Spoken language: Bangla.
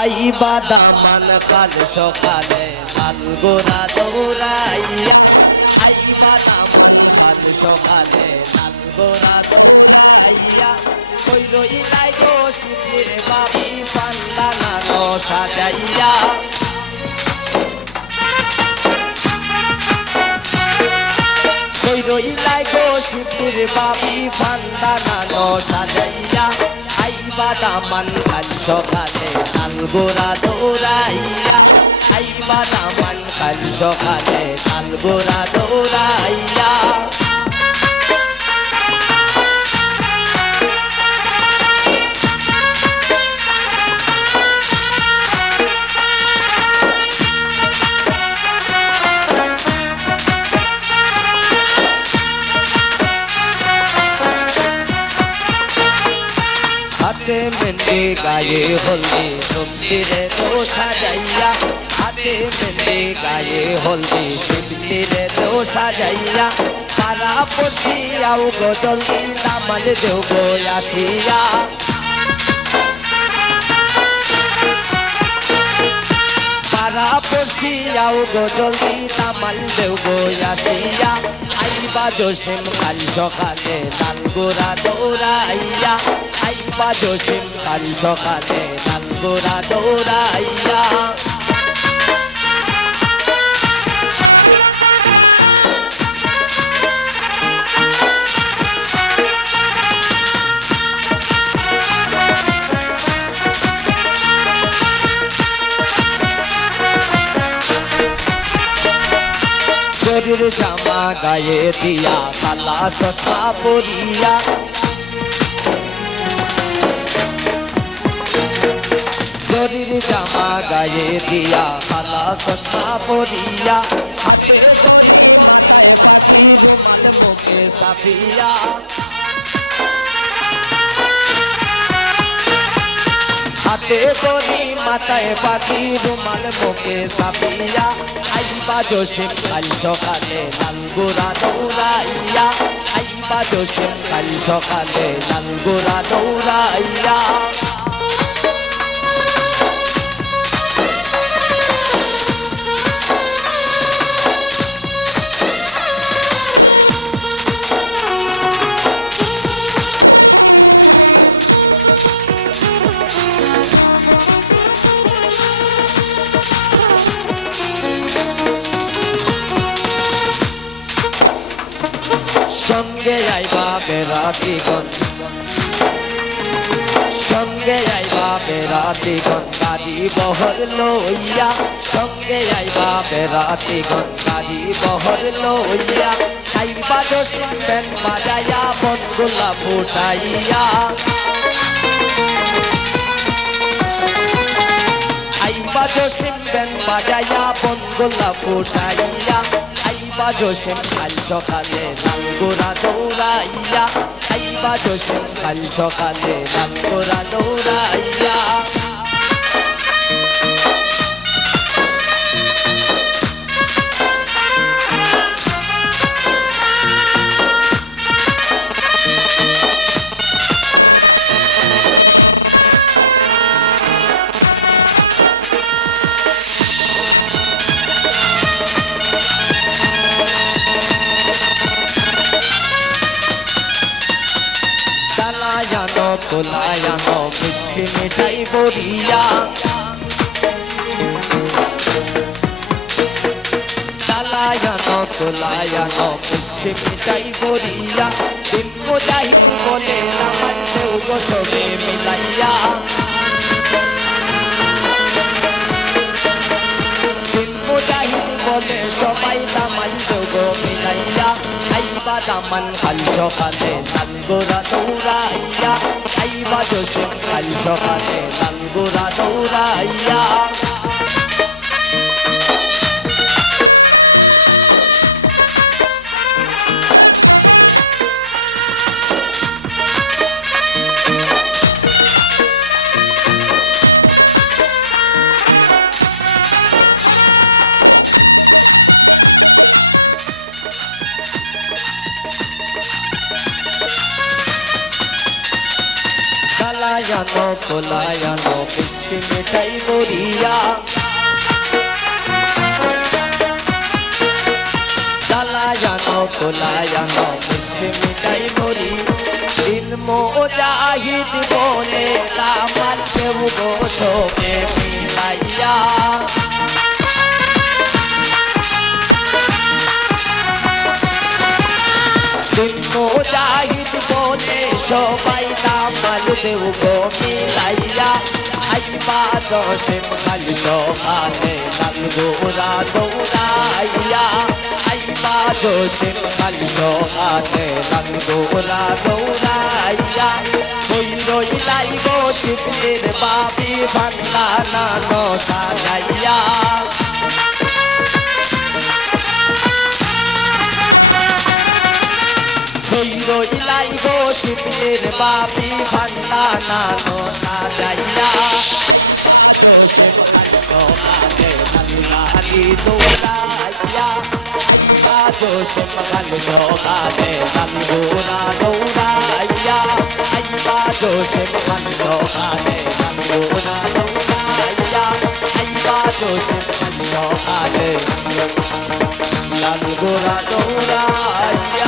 আইবা দামান কাল সকালে লাল গোরা দৌড়াইয়া আইবা দামান কাল সকালে লাল গোরা দৌড়াইয়া কই রইলাই গো শিবের বাবি পান্ডা নানো সাজাইয়া কই রইলাই গো শিবের বাবি পান্ডা নানো সাজাইয়া আইবা দামান কাল সকালে লাল গোরা দৌড়াইয়া আইবা দামান কাল সকালে লাল গোরা দৌড়াইয়া हाथे मेहंदी गाये हल्दी शिवलिरे तो सजाइया हाथे मेहंदी गाये हल्दी शिवलिरे तो सजाइया पारा पड़ियाओ गो जल्दी नामाल देव गो आसिया पारा पड़ियाओ गो जल्दी नामाल देव गो आसिया आइबा जसिम काल सकाले लाल गोरा दौड़ाइया आइबा जसिम काल सकाले लाल गोरा दौड़ाइया शरीर जामा गाये दिया काला सस्ता पोरिया शरीर जामा गाये दिया काला सस्ता पोरिया रुमाल मुखे साफिया हाथे गोरी माथाय पाती रुमाल मुखे साफिया आइबा जसिम काल सकाले लाल गोरा दौड़ाइया आइबा जसिम काल सकाले लाल गोरा दौड़ाइया संगे आइबा बेरातीगण संगे आइबा बेरातीगण गाड़ी बहर लइया संगे आइबा बेरातीगण गाड़ी बहर लइया आइबा जसिम बेन बाजाया बनगोला फुटाइया आइबा जसिम बेन बाजाया बनगोला फुटाइया आइबा जसिम काल सकाले लाल गोरा दौड़ाइया आइबा जसिम काल सकाले लाल गोरा दौड़ाइया তোলায়ানো মিষ্টি মিঠাই বড়িয়া তালায়ানো তোলায়ানো মিষ্টি মিঠাই বড়িয়া দিন মুজাহিদ বলে নামাজ দেব সবে মিলাইয়া দিন মুজাহিদ বলে সবাই নামাজ দেব মিলাইয়া আইবা দামান কাল সকালে লাল গোরা দৌড়াইয়া আইবা জসিম কাল সকালে লাল গোরা দৌড়াইয়া কোলায়ানো মিষ্টি মিঠাই মরিয়া জালায়ানো কোলায়ানো মিষ্টি মিঠাই মরি দিল মুজাহিদ বলে আমার কেউ গো তোকে মিলাইয়া দিল মুজাহিদ বলে সবাই দামাল দেব গো মিলাইয়া আইবা দশম খাল সকালে লাল গোরা দৌড়াইয়া আইবা দশম খাল সকালে লাল গোরা দৌড়াইয়া ওই রই নাই গো শিবের বাবি বান্দা নানো সাজাইয়া রইলাই গো শিবের বাবি বান্দা নানো সাজাইয়া লালি দৌড়াইয়া আইবা জোসেম লাল সকালে লাল গোরা দৌড়াইয়া আইবা জোসেম লাল সকালে লাল গোরা দৌড়াইয়া আইবা জোসেম লাল সকালে লাল গোরা দৌড়াইয়া